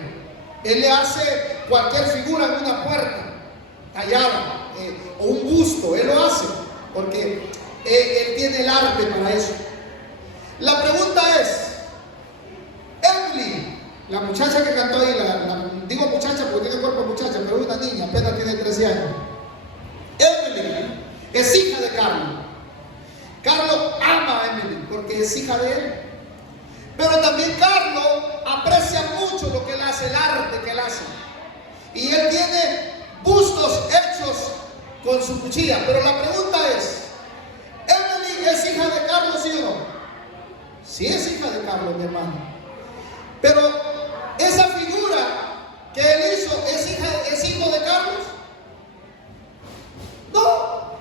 Él le hace cualquier figura en una puerta tallada, o un busto, él lo hace, porque él tiene el arte para eso. La pregunta es, Emily, la muchacha que cantó ahí, digo muchacha porque tiene cuerpo de muchacha, pero es una niña, apenas tiene 13 años. Emily es hija de Carlos. Carlos ama a Emily porque es hija de él. Pero también Carlos aprecia mucho lo que él hace, el arte que él hace. Y él tiene bustos hechos con su cuchilla. Pero la pregunta es, ¿Emily es hija de Carlos, sí o no? Sí es hija de Carlos, mi hermano. Pero esa figura que él hizo, ¿es hijo de Carlos? No.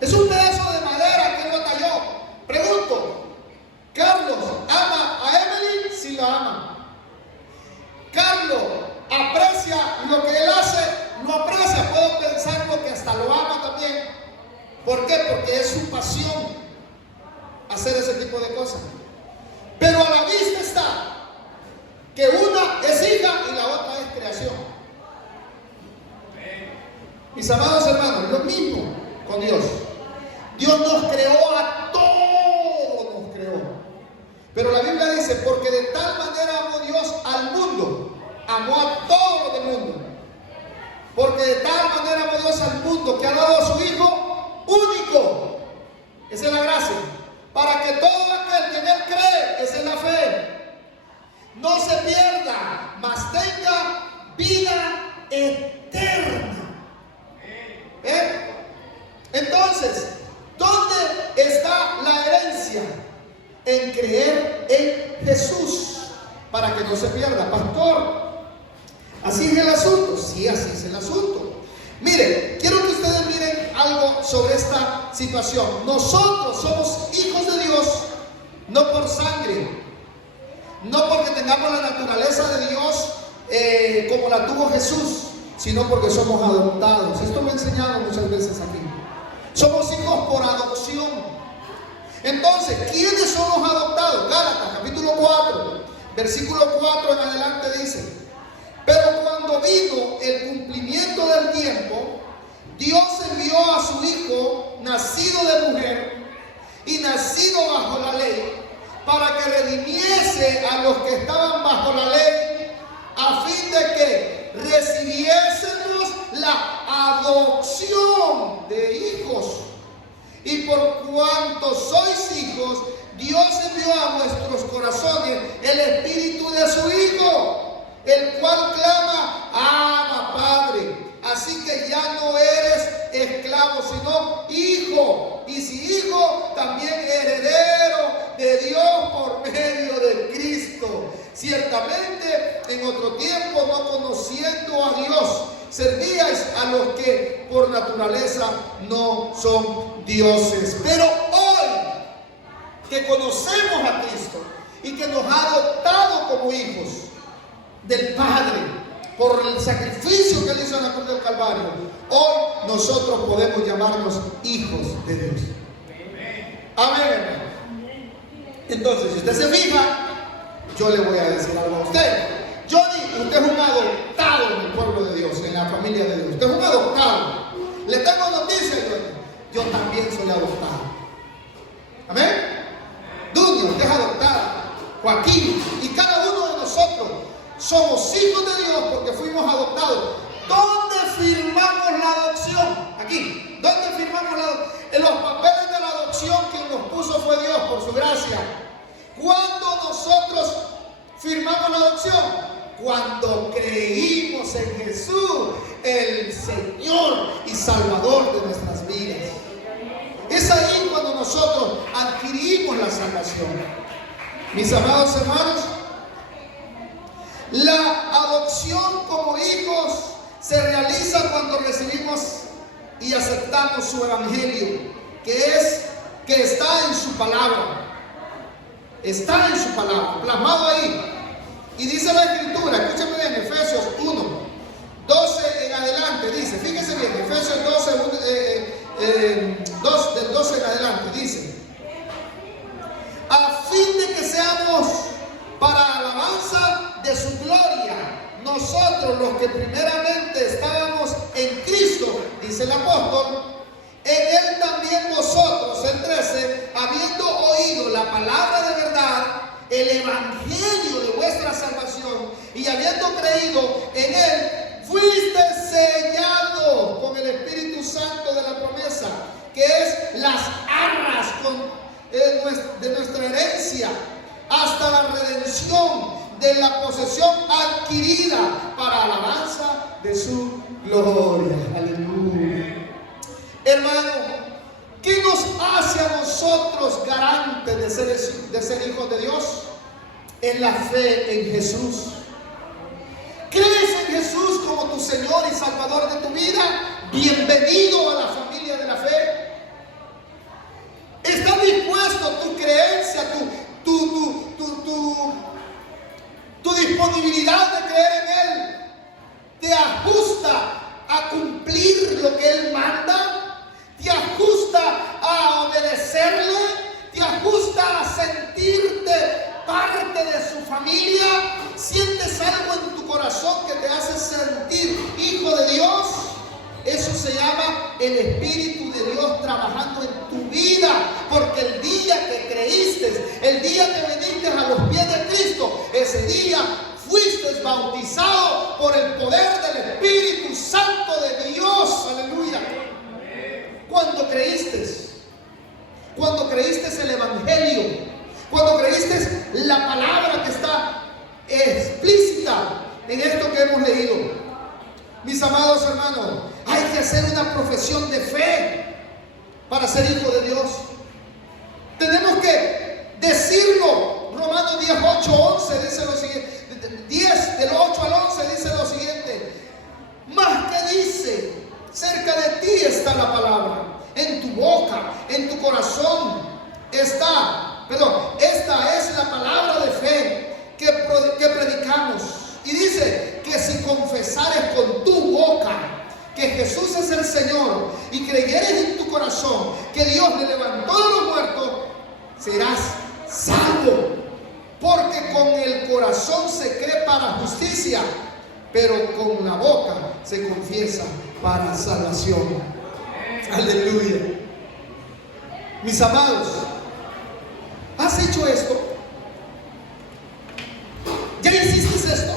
Es un pedazo de madera que él lo talló. Pregunto, ¿Carlos ama a Emily? Sí la ama. ¿Carlos aprecia lo que él hace? Lo aprecia. Puedo pensarlo que hasta lo ama también. ¿Por qué? Porque es su pasión hacer ese tipo de cosas. Pero a la vista está que una es hija y la otra es creación. Mis amados hermanos, lo mismo con Dios. Dios nos creó a todos, nos creó. Pero la Biblia dice, porque de tal manera amó Dios al mundo, amó a todo el mundo. Porque de tal manera amó Dios al mundo que ha dado a su Hijo único. Esa es la gracia. Para que todo aquel que en Él cree, esa es la fe, no se pierda, mas tenga vida eterna. Entonces, ¿dónde está la herencia? En creer en Jesús, para que no se pierda. Pastor, ¿así es el asunto? Sí, así es el asunto. Miren, quiero que ustedes miren algo sobre esta situación. Nosotros somos hijos de Dios, no por sangre, no porque tengamos la naturaleza de Dios como la tuvo Jesús, sino porque somos adoptados. Esto lo he enseñado muchas veces aquí. Somos hijos por adopción. Entonces, ¿quiénes son los adoptados? Gálatas, capítulo 4, versículo 4 en adelante dice: pero cuando vino el cumplimiento del tiempo, Dios envió a su Hijo, nacido de mujer y nacido bajo la ley, para que redimiese a los que estaban bajo la ley, a fin de que recibiésemos la adopción de hijos. Y por cuanto sois hijos, Dios envió a vuestros corazones el espíritu de su Hijo, el cual clama: Abba, Padre. Así que ya no eres esclavo, sino hijo. Y si hijo, también heredero de Dios por medio de Cristo. Ciertamente, en otro tiempo, no conociendo a Dios, servíais a los que por naturaleza no son dioses. Pero hoy, que conocemos a Cristo y que nos ha adoptado como hijos del Padre por el sacrificio que Él hizo en la cruz del Calvario, hoy nosotros podemos llamarnos hijos de Dios. Amén, hermano. Entonces, si usted se fija, yo le voy a decir algo a usted. Johnny, usted es un adoptado en el pueblo de Dios, en la familia de Dios. Usted es un adoptado. Le tengo noticias, Johnny. Yo también soy adoptado. Amén. Dunia, usted es adoptada. Joaquín, y cada uno de nosotros somos hijos de Dios porque fuimos adoptados. ¿Dónde firmamos la adopción? Aquí. ¿Dónde firmamos la adopción? En los papeles de la adopción, quien nos puso fue Dios por su gracia. ¿Cuándo nosotros firmamos la adopción? Cuando creímos en Jesús, el Señor y Salvador de nuestras vidas. Es ahí cuando nosotros adquirimos la salvación. Mis amados hermanos, la adopción como hijos se realiza cuando recibimos y aceptamos su evangelio, que está en su palabra. Está en su palabra, plasmado ahí. Y dice la Escritura, escúchame bien, Efesios 1, 12 en adelante, dice, fíjese bien, Efesios 12, del 12 en adelante, dice: a fin de que seamos para alabanza de su gloria, nosotros los que primeramente estábamos en Cristo, dice el apóstol, en Él también vosotros, el 13, habiendo oído la palabra de verdad, el evangelio de vuestra salvación, y habiendo creído en Él, fuiste sellado con el Espíritu Santo de la promesa, que es las arras de nuestra herencia, hasta la redención de la posesión adquirida para alabanza de su gloria. Aleluya. Hermano, ¿qué nos hace a nosotros garantes de ser hijos de Dios? En la fe en Jesús. ¿Crees en Jesús como tu Señor y Salvador de tu vida? Bienvenido a la familia de la fe. ¿Estás dispuesto tu creencia, tu disponibilidad de creer en Él? ¿Te ajusta a cumplir lo que Él manda? ¿Te ajusta a obedecerle? ¿Te ajusta a sentirte parte de su familia? ¿Sientes algo en tu corazón que te hace sentir hijo de Dios? Eso se llama el Espíritu de Dios trabajando en tu vida, porque el día que creíste, el día que viniste a los pies de Cristo, ese día fuiste bautizado por el poder del Espíritu Santo de Dios. Aleluya. Cuando creíste el Evangelio, cuando creíste la palabra que está explícita en esto que hemos leído. Mis amados hermanos, hay que hacer una profesión de fe para ser hijo de Dios. Tenemos que decirlo. Romanos 10, 8, 11 dice lo siguiente. 10 del 8 al 11 dice lo siguiente: más que dice, cerca de ti está la palabra, en tu boca, en tu corazón esta es la palabra de fe que predicamos. Y dice que si confesares con tu boca que Jesús es el Señor y creyeres en tu corazón que Dios le levantó de los muertos, serás salvo. Porque con el corazón se cree para justicia, pero con la boca se confiesa para salvación. Aleluya. Mis amados, ¿has hecho esto? ¿Ya hiciste esto?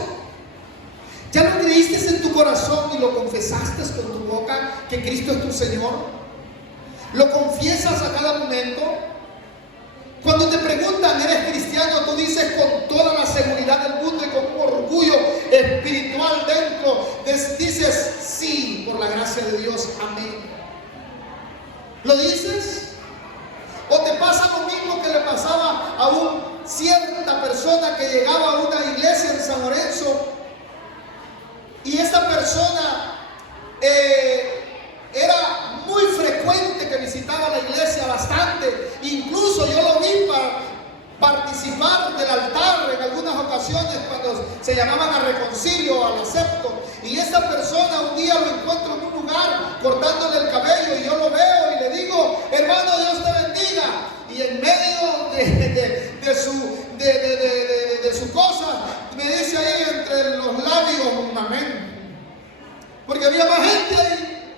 ¿Ya lo creíste en tu corazón y lo confesaste con tu boca que Cristo es tu Señor? ¿Lo confiesas a cada momento? Cuando te preguntan, ¿eres cristiano? Tú dices con toda la seguridad del mundo y con un orgullo espiritual dentro, dices sí, por la gracia de Dios, amén. ¿Lo dices? ¿O te pasa lo mismo que le pasaba a cierta persona que llegaba a una iglesia en San Lorenzo? Y esta persona era muy frecuente que visitaba la iglesia bastante. Incluso yo lo vi para participar del altar en algunas ocasiones cuando se llamaban a reconcilio, al acepto, y esta persona un día lo encuentro en un lugar cortándole el cabello y yo lo veo y le digo, hermano, Dios te bendiga, y en medio de su cosa me dice ahí entre los labios un amén, porque había más gente ahí,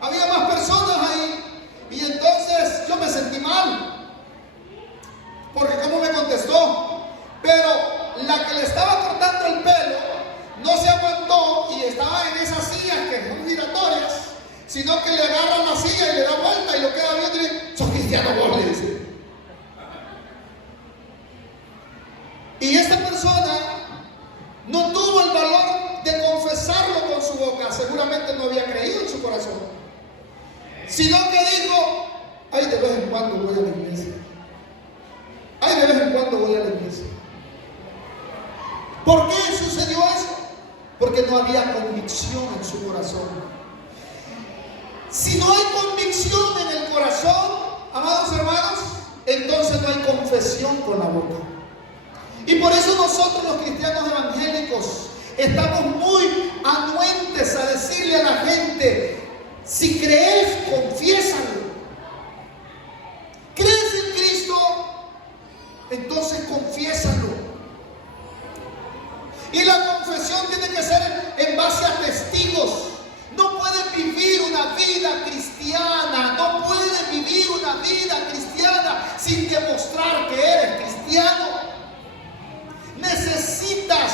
había más personas ahí, y entonces yo me sentí mal. Porque cómo me contestó, pero la que le estaba cortando el pelo no se aguantó y estaba en esas sillas que son giratorias, sino que le agarra la silla y le da vuelta y lo queda viendo y le dice, sos cristiano vos, le dice. Y esta persona no tuvo el valor de confesarlo con su boca, seguramente no había creído en su corazón, sino que dijo, ay, de vez en cuando voy a la iglesia. Ay, de vez en cuando voy a la iglesia. ¿Por qué sucedió eso? Porque no había convicción en su corazón. Si no hay convicción en el corazón, amados hermanos, entonces no hay confesión con la boca. Y por eso nosotros los cristianos evangélicos estamos muy anuentes a decirle a la gente, si crees, confiésalo. ¿Crees en Cristo? Entonces confiésalo. Y la confesión tiene que ser en base a testigos. No puedes vivir una vida cristiana, no puedes vivir una vida cristiana sin demostrar que eres cristiano. Necesitas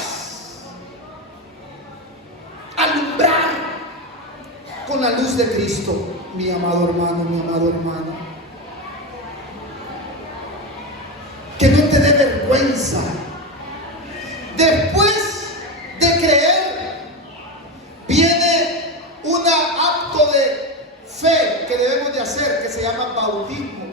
alumbrar con la luz de Cristo, mi amado hermano, mi amado hermano. Que no te dé vergüenza. Después de creer, viene un acto de fe que debemos de hacer, que se llama bautismo.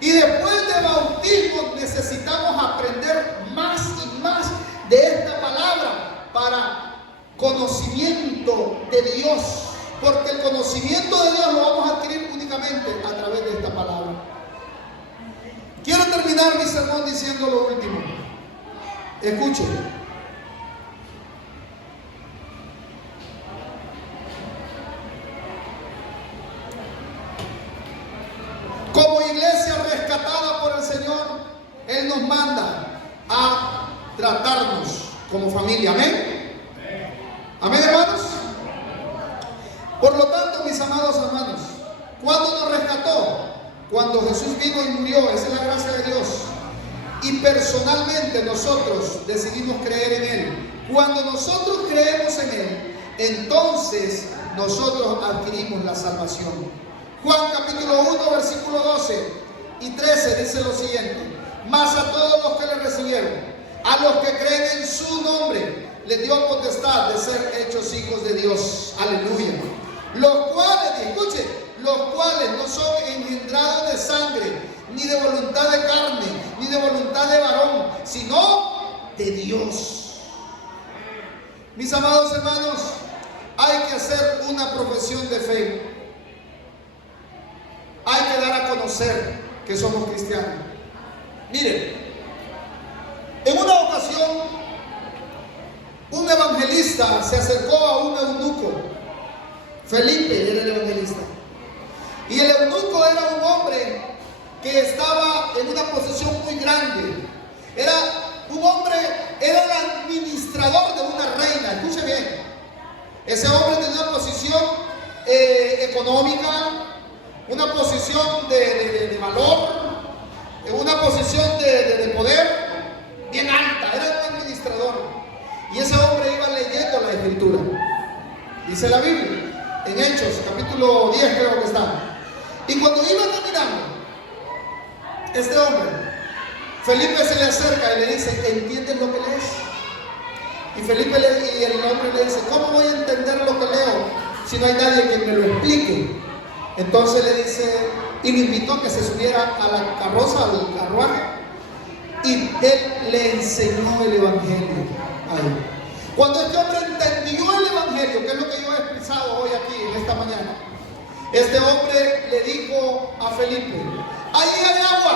Y después de bautismo necesitamos aprender más y más de esta palabra para conocimiento de Dios. Porque el conocimiento de Dios lo vamos a adquirir únicamente a través de esta palabra. Quiero terminar mi sermón diciendo lo último. Escuchen. Como iglesia rescatada por el Señor, Él nos manda a tratarnos como familia. Amén. Amén, hermanos. Por lo tanto, mis amados hermanos, ¿cuándo nos rescató? Cuando Jesús vino y murió. Esa es la gracia de Dios. Y personalmente nosotros decidimos creer en Él. Cuando nosotros creemos en Él, entonces nosotros adquirimos la salvación. Juan capítulo 1, versículo 12 y 13 dice lo siguiente: mas a todos los que le recibieron, a los que creen en su nombre, les dio potestad de ser hechos hijos de Dios. Aleluya. Los cuales, escuchen, los cuales no son engendrados de sangre, ni de voluntad de carne, ni de voluntad de varón, sino de Dios. Mis amados hermanos, hay que hacer una profesión de fe. Hay que dar a conocer que somos cristianos. Miren, en una ocasión, un evangelista se acercó a un eunuco. Felipe era el evangelista. Y el eunuco era un hombre que estaba en una posición muy grande. Era un hombre, era el administrador de una reina. Escuche bien. Ese hombre tenía una posición económica, una posición de valor, una posición de poder bien alta. Era un administrador. Y ese hombre iba leyendo la escritura. Dice la Biblia, en Hechos, capítulo 10 creo que está. Y cuando iba caminando, este hombre, Felipe se le acerca y le dice: ¿entiendes lo que lees? Y el hombre le dice: ¿cómo voy a entender lo que leo si no hay nadie que me lo explique? Entonces le dice, y lo invitó a que se subiera a la carroza, al carruaje, y él le enseñó el evangelio a él. Cuando este hombre entendió el evangelio, que es lo que yo he expresado hoy aquí en esta mañana, este hombre le dijo a Felipe: ahí hay agua.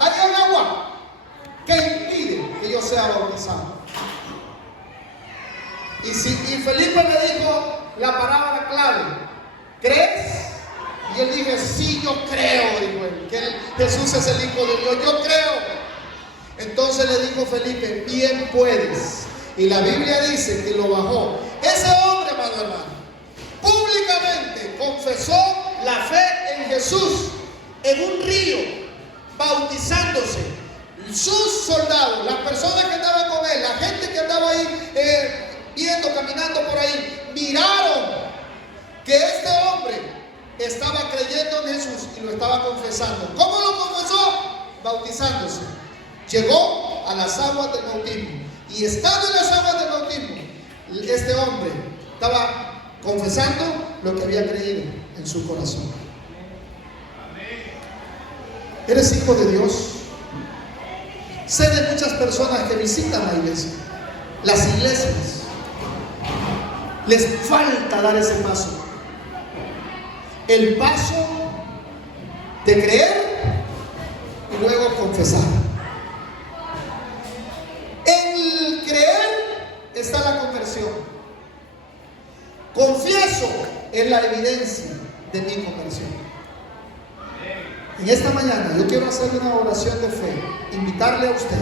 Ahí hay agua que impide que yo sea bautizado. Y Felipe le dijo la palabra clave: ¿crees? Y él dijo: sí, yo creo, dijo él, que Jesús es el Hijo de Dios, yo creo. Entonces le dijo Felipe: bien puedes. Y la Biblia dice que lo bajó. Ese hombre, amado hermano, públicamente confesó la fe en Jesús en un río, bautizándose. Sus soldados, las personas que andaban con él, la gente que andaba ahí viendo, caminando por ahí, miraron que este hombre estaba creyendo en Jesús y lo estaba confesando. ¿Cómo lo confesó? Bautizándose. Llegó a las aguas del bautismo, y estando en las aguas del bautismo, este hombre estaba confesando lo que había creído en su corazón. ¿Eres hijo de Dios? Sé de muchas personas que visitan la iglesia, las iglesias. Les falta dar ese paso. El paso de creer y luego confesar. En el creer está la conversión. Confieso es la evidencia de mi conversión. En esta mañana yo quiero hacer una oración de fe, invitarle a usted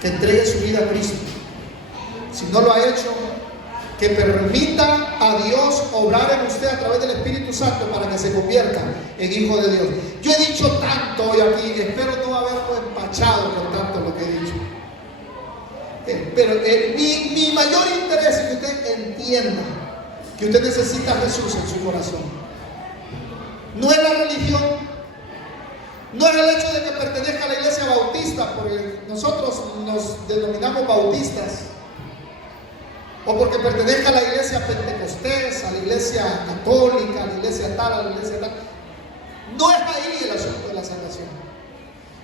que entregue su vida a Cristo. Si no lo ha hecho, que permita a Dios obrar en usted a través del Espíritu Santo para que se convierta en hijo de Dios. Yo he dicho tanto hoy aquí, espero no haberlo empachado con tanto lo que he dicho. Pero mi mayor interés es que usted entienda que usted necesita a Jesús en su corazón. No es la religión, no es el hecho de que pertenezca a la iglesia bautista, porque nosotros nos denominamos bautistas, o porque pertenezca a la iglesia pentecostés, a la iglesia católica, a la iglesia tal, a la iglesia tal. No es ahí el asunto de la salvación.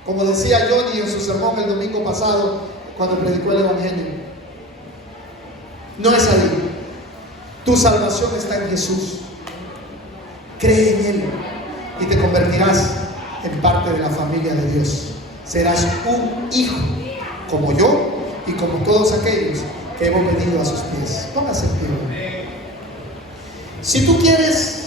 Como decía Johnny en su sermón el domingo pasado, cuando predicó el Evangelio, no es ahí. Tu salvación está en Jesús. Cree en Él y te convertirás en parte de la familia de Dios. Serás un hijo, como yo y como todos aquellos que hemos venido a sus pies. Póngase en pie. Si tú quieres